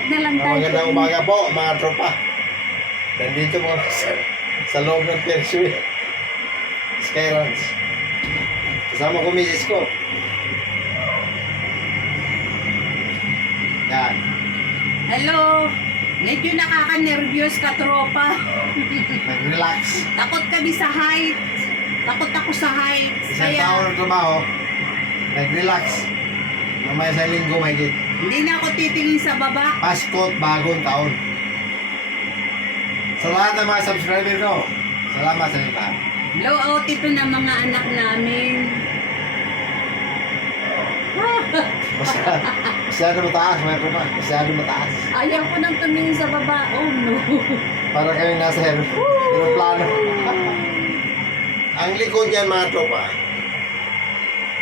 Huwag na lang tayo. Magandang umaga po, mga tropa. Nandito po sa loob ng Persuit Skyruns. Kasama ko misis ko. Yan. Hello. Medyo nakaka-nervyos ka, tropa. Nag-relax. Takot kami sa heights. Takot ako sa heights. Isang taon ng trabaho. Nag-relax. Mamaya sa linggo may git. Hindi na ako titingin sa baba. Pasko at bagong taon. Sa lahat ng mga subscriber ko, salamat sa inyo lahat. Blow out ito ng mga anak namin. Masyado mataas, mga tropa. Masyado mataas. Ayaw ko nang tumingin sa baba. Oh no. Para kami nasa aeroplano. Ang likod niyan, mga tropa.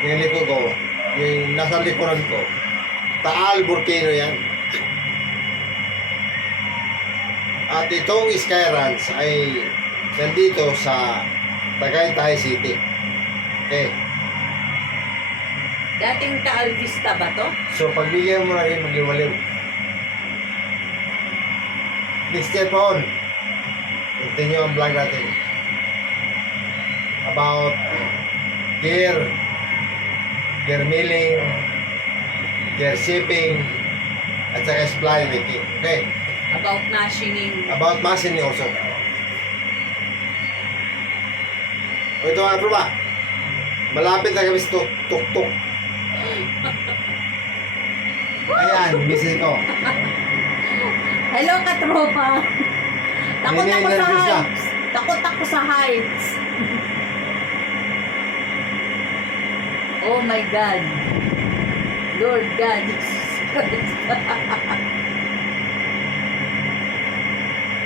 Yung likod ko, yung nasa likuran ko, Taal Volcano yan. At itong Skyruns ay nandito sa Tagaytay City. Okay. Dating Taal Vista ba to? So, pagbigyan mo na rin magliwaliw. Next step on. Continue ang vlog natin. About gear milling, gear shipping, at saka supply making. Okay. About machining. About machining also. O ito mga tropa. Malapit na kami sa tuk-tuk. Ayan, misis ko. Hello, katropa. Takot Hindi, ako sa nervous ka. heights. Takot ako sa heights. Oh my God. Lord God.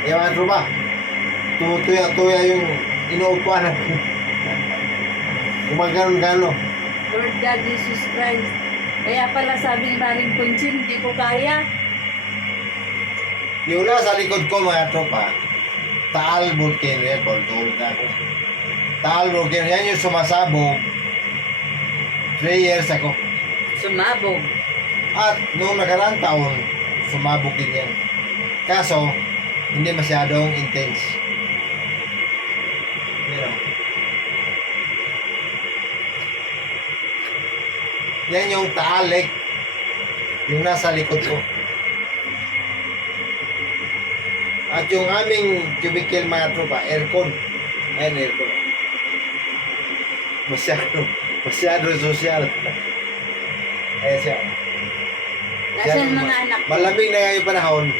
Ayan mga tropa. Tumutuya-tuya yung inuupuan natin. Gumagano-gano. Lord God, Jesus Christ. Kaya pala sabi ni Maring Conchim, hindi ko kaya. Yung nasa likod ko mga tropa, Taal Volcano yan, tulad na ako. Taal Volcano, yan yung sumasabog. 3 years ako. Sumabog. At noong nakarang taon, sumabog din yan. Kaso, hindi masyadong intense. You know. Yan yung Taal Lake. Yung nasa likod ko. At yung aming cubicle mga tropa, aircon. Ayan, aircon. Masyado social. Ayan siya. Nasaan mga anak ko? Malamig na ngayong panahon,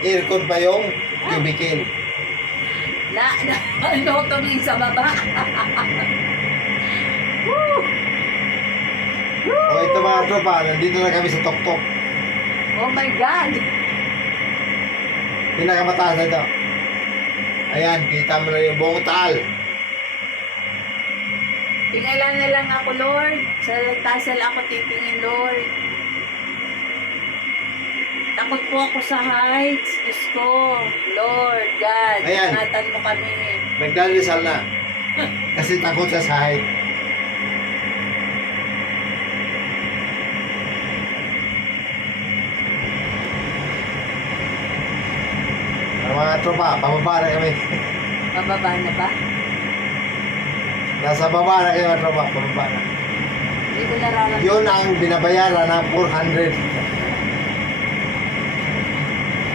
aircon pa yung cubicle. Ano tumingin sa baba? Woo! O ito mga tropa, nandito na kami sa Tok-Tok. Oh my God! Pinakamataas na ito. Ayan, kita mo na yung buong Taal. Tingala na lang ako, Lord. Sa tasal ako titingin, Lord. Takot po ako sa heights. Diyos ko. Lord God, Ayan. ingatan mo kami. Nagdadasal na. Kasi takot siya sa height. Mga tropa, pababa na kami. Pababa na ba? Nasa baba na kayo mga tropa, pababa na. Hindi ko nararamdaman. Yun ang binabayaran ng 400.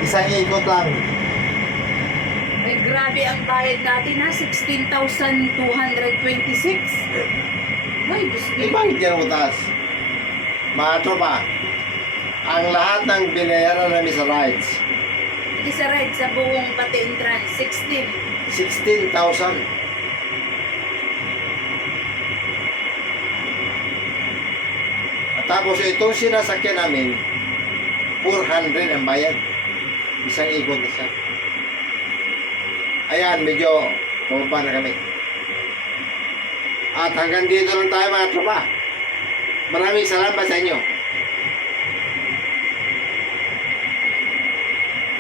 Isang ikot lang. Ay, grabe ang bayad natin ha. 16,226. Ay, Diyos ko. Bakit yan ang utaas? Mga tropa, ang lahat ng binayaran namin sa rides, Hindi sa ride sa buong pati entrance. 16. 16,000. At tapos itong sinasakyan namin, 400 ang bayad. Isang ikot na siya. Ayan, medyo pumaba na kami. At hanggang dito lang tayo mga tropa. Maraming salamat sa inyo.